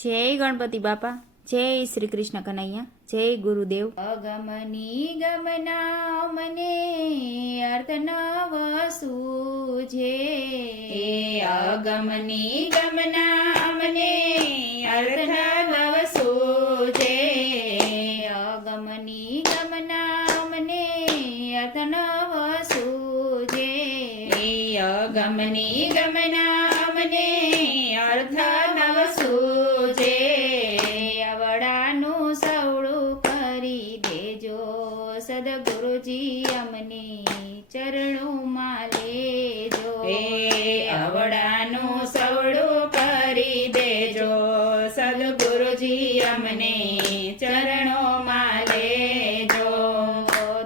જય ગણપતિ બાપા, જય શ્રી કૃષ્ણ કનૈયા, જય ગુરુદેવ. અગમની ગમના મને અર્થ નવ સૂજે, અગમની ગમના મને અર્થ નવ સૂજે, અગમની ગમના મને અર્થ નવ સૂજે, અગમની ગમના મને અર્થ નવ સૂજે, આવડાનું સવડું કરી દેજો સદગુરુજી અમને ચરણોમાં લેજો, આવડાનું સવડું કરી દેજો સદગુરુજી અમને ચરણોમાં લેજો,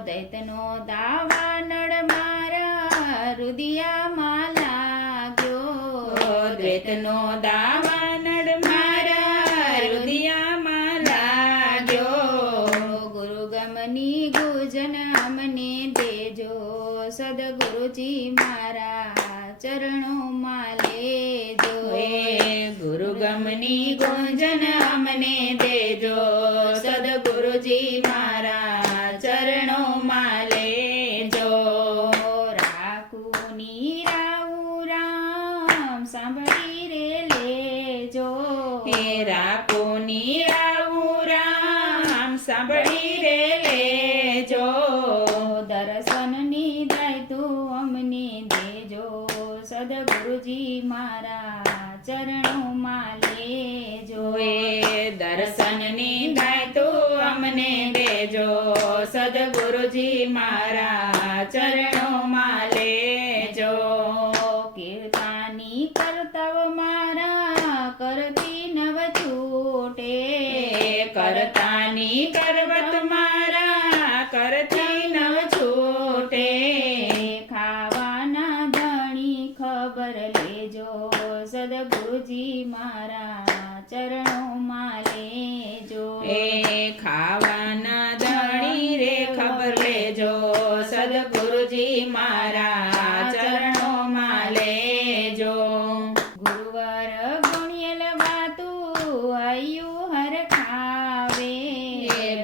દૈતનો દાવાનળ મારા રુદિયામાં લાગ્યો, દ્વૈતનો દાવાનળ મારા રુદિયામાં લાગ્યો, ગુરુગમની ગુજન અમને દેજો સદગુરુજી મારા ચરણોમાં લેજો, ગુરુગમની ગુંજન અમને દેજો સદગુરુજી મારા ચરણોમાં લેજો, રાખુની રાઉ રામ સાંભળી રે લેજો, રાખુની રાઉ રામ સાંભળી રે લેજો, દર્શનની દાય તું અમને દેજો સદગુરુજી મારા ચરણોમાં લેજો, દર્શનની દાય તું અમને દેજો સદગુરુજી મારા ચરણોમાં લેજો, કીર્તાની કરતવ મારા કરતી નવ છૂટે, કરતાની કરવત મારા કરતી નવ છૂટે, ખાવાના ધણી ખબર લેજો સદગુરુજી મારા ચરણોમાં લેજો, ખાવાના ધણી રે ખબર લેજો સદગુરુજી મારા ચરણોમાં લેજો, ગુરુવાર ગુણિયલ વાતું આયુ હર ખાવે,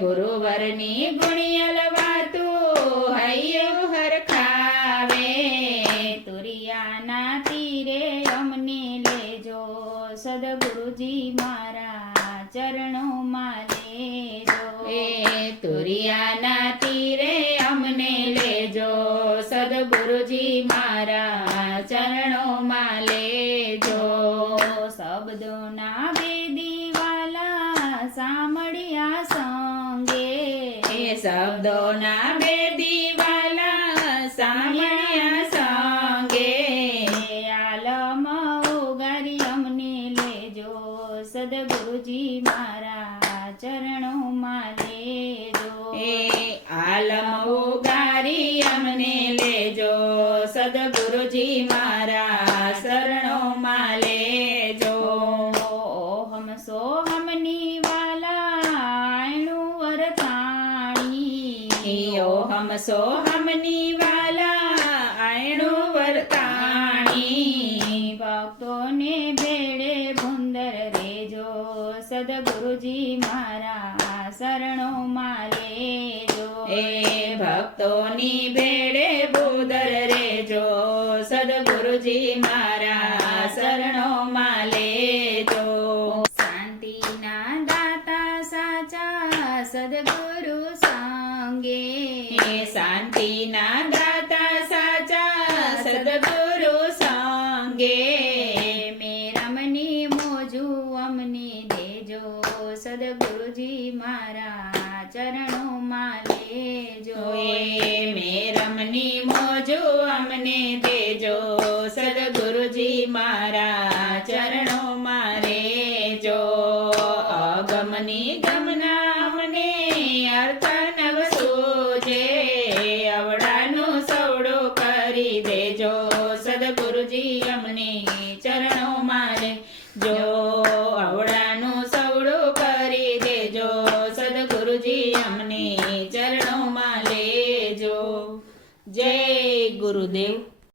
ગુરુવરની ગુણિયલ વાતું હૈયું હર ખાવે, તુરિયાના તીરે અમને લેજો સદગુરુજી મારા ચરણોમાં લેજો, તુરિયાના તીરે અમને લેજો સદગુરુજી મારા ચરણોમાં લેજો, શબ્દોના વેદી વાલા સાંભળ્યા સંગે, શબ્દોના વેદી વાલા સાંભળ્યા સંગે, આલમ ઉગારી અમને લેજો સદગુરુજી મારા ચરણોમાં લેજો, આલમ ઉગારી અમને લેજો સદગુરુજી મારા શરણોમાં લેજો, ઓહમ સોહમની વાલા આયણું વરતાણી, ઓહમ સોહમની વાલા આયણું વરતાણી, ભક્તોને ભેળે ભુંદર રેજો સદગુરુજી મારા શરણોમાં લેજો, ભક્તોની ભેળે ભૂદર રેજો સદગુરુજી મારા શરણોમાં લેજો, શાંતિના દાતા સાચા સદગુરુ સંગે, શાંતિના દાતા સાચા સદગુરુ સંગે, મેરામની મોજુ અમને દેજો સદગુરુજી મારા ચરણોમાં લેજો, મેરમની મોજો અમને દેજો સદગુરુજી મારા ચરણોમાં લેજો, અગમની ગમના અમને અર્થ નવ સૂજે, આવડાનું સવડું કરી દેજો સદગુરુજી અમને